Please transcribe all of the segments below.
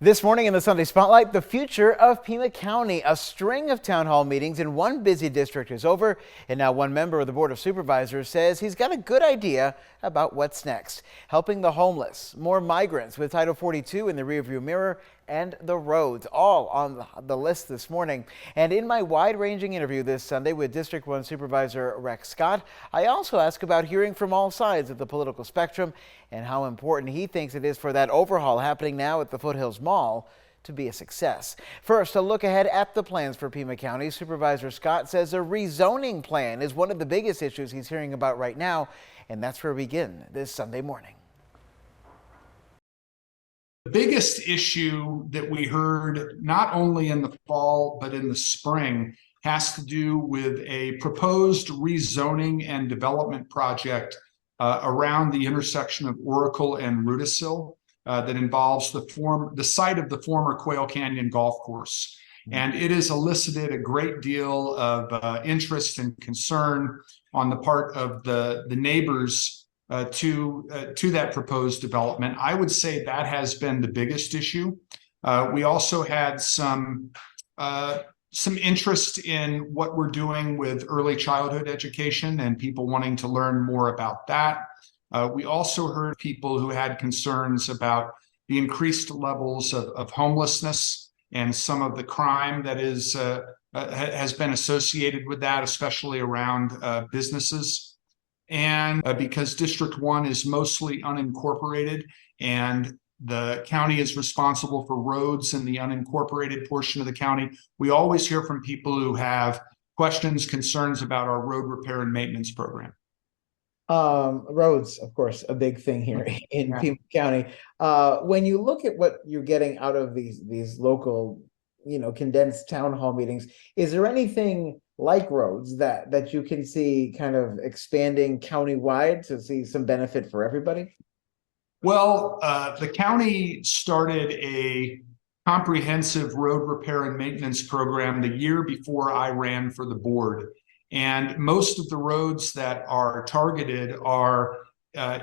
This morning in the Sunday Spotlight, the future of Pima County. A string of town hall meetings in one busy district is over, and now one member of the Board of Supervisors says he's got a good idea about what's next. Helping the homeless, more migrants with Title 42 in the rearview mirror, and the roads, all on the list this morning. And in my wide-ranging interview this Sunday with District 1 Supervisor Rex Scott, I also ask about hearing from all sides of the political spectrum and how important he thinks it is for that overhaul happening now at the Foothills Mall to be a success. First, a look ahead at the plans for Pima County. Supervisor Scott says a rezoning plan is one of the biggest issues he's hearing about right now, and that's where we begin this Sunday morning. The biggest issue that we heard not only in the fall but in the spring has to do with a proposed rezoning and development project around the intersection of Oracle and Rudisill that involves the site of the former Quail Canyon Golf Course. And it has elicited a great deal of interest and concern on the part of the neighbors to that proposed development. I would say that has been the biggest issue. We also had some interest in what we're doing with early childhood education and people wanting to learn more about that. We also heard people who had concerns about the increased levels of homelessness and some of the crime that has been associated with that, especially around businesses. And because District 1 is mostly unincorporated and the county is responsible for roads in the unincorporated portion of the county, we always hear from people who have questions, concerns about our road repair and maintenance program. Roads, of course, a big thing here in Pima County. When you look at what you're getting out of these local, condensed town hall meetings, is there anything like roads that you can see kind of expanding countywide to see some benefit for everybody? Well, the county started a comprehensive road repair and maintenance program the year before I ran for the board. And most of the roads that are targeted are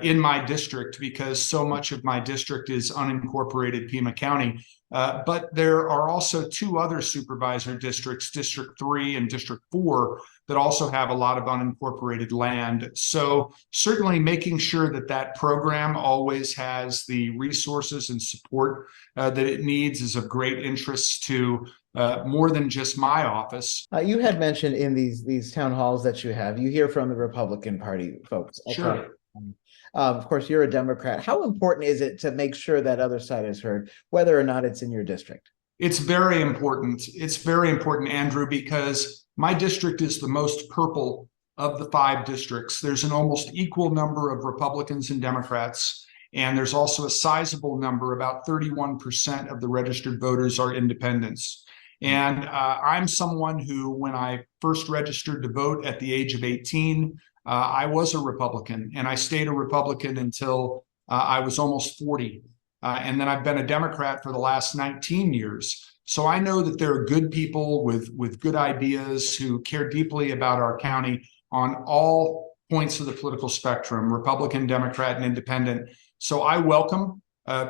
in my district because so much of my district is unincorporated Pima County. But there are also two other supervisor districts, District 3 and District 4, that also have a lot of unincorporated land. So certainly making sure that that program always has the resources and support that it needs is of great interest to more than just my office. You had mentioned in these town halls that you hear from the Republican Party folks. Sure. Of course, you're a Democrat. How important is it to make sure that other side is heard, whether or not it's in your district? It's very important. It's very important, Andrew, because my district is the most purple of the 5 districts. There's an almost equal number of Republicans and Democrats, and there's also a sizable number, about 31% of the registered voters are independents. And I'm someone who, when I first registered to vote at the age of 18, I was a Republican, and I stayed a Republican until I was almost 40. And then I've been a Democrat for the last 19 years. So I know that there are good people with good ideas who care deeply about our county on all points of the political spectrum, Republican, Democrat, and Independent. So I welcome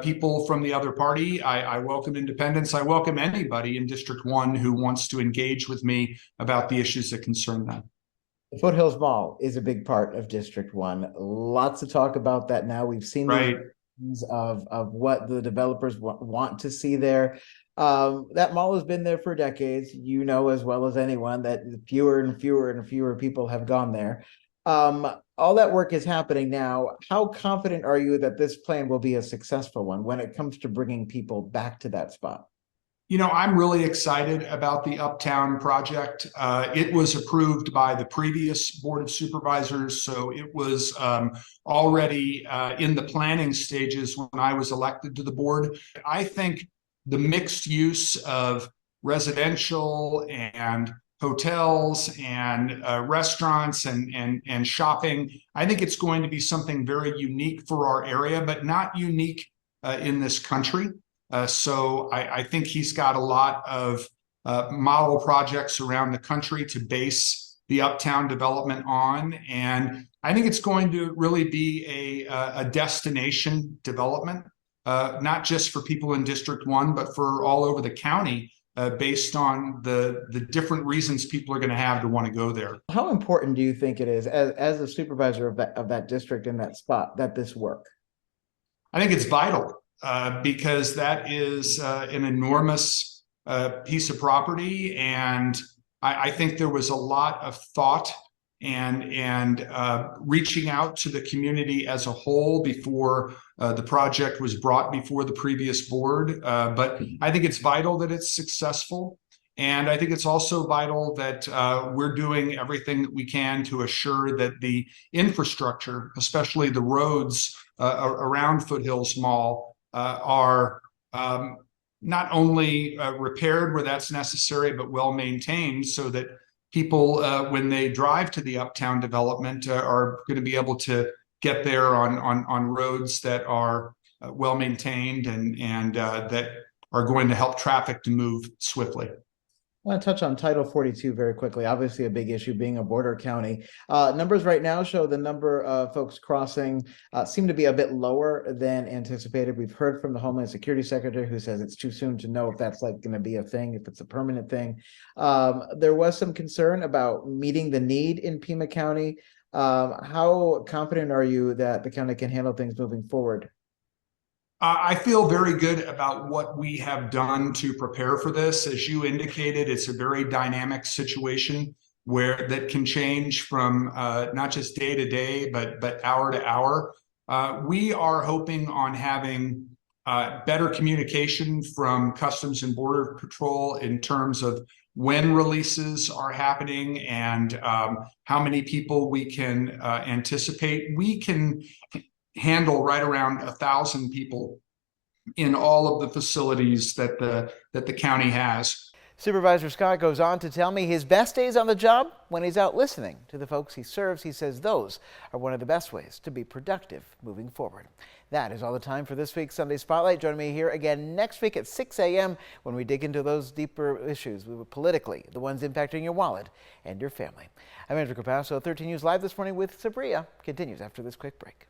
people from the other party. I welcome independents. I welcome anybody in District 1 who wants to engage with me about the issues that concern them. The Foothills Mall is a big part of District 1. Lots of talk about that now. We've seen of what the developers want to see there. That mall has been there for decades. You know as well as anyone that fewer and fewer and fewer people have gone there. All that work is happening now. How confident are you that this plan will be a successful one when it comes to bringing people back to that spot? I'm really excited about the Uptown project. It was approved by the previous Board of Supervisors, so it was already in the planning stages when I was elected to the board. I think the mixed use of residential and hotels and restaurants and shopping, I think it's going to be something very unique for our area, but not unique in this country. So I think he's got a lot of model projects around the country to base the Uptown development on. And I think it's going to really be a destination development. not just for people in District 1, but for all over the county, based on the different reasons people are going to have to want to go there. How important do you think it is, as a supervisor of that district in that spot, that this work? I think it's vital because that is an enormous piece of property, and I think there was a lot of thought and reaching out to the community as a whole before the project was brought before the previous board. But I think it's vital that it's successful. And I think it's also vital that we're doing everything that we can to assure that the infrastructure, especially the roads around Foothills Mall, are not only repaired where that's necessary, but well maintained, so that people, when they drive to the uptown development, are going to be able to get there on roads that are well maintained and that are going to help traffic to move swiftly. I want to touch on Title 42 very quickly. Obviously, a big issue being a border county. Numbers right now show the number of folks crossing seem to be a bit lower than anticipated. We've heard from the Homeland Security Secretary, who says it's too soon to know if that's like going to be a thing, if it's a permanent thing. There was some concern about meeting the need in Pima County. How confident are you that the county can handle things moving forward? I feel very good about what we have done to prepare for this. As you indicated, it's a very dynamic situation where that can change from not just day to day, but hour to hour. We are hoping on having better communication from Customs and Border Patrol in terms of when releases are happening and how many people we can anticipate. We can handle right around 1,000 people in all of the facilities that the county has. Supervisor Scott goes on to tell me his best days on the job when he's out listening to the folks he serves. He says those are one of the best ways to be productive moving forward. That is all the time for this week's Sunday Spotlight. Join me here again next week at 6 a.m. when we dig into those deeper issues politically, the ones impacting your wallet and your family. I'm Andrew Capasso, 13 News Live this morning with Sabria. Continues after this quick break.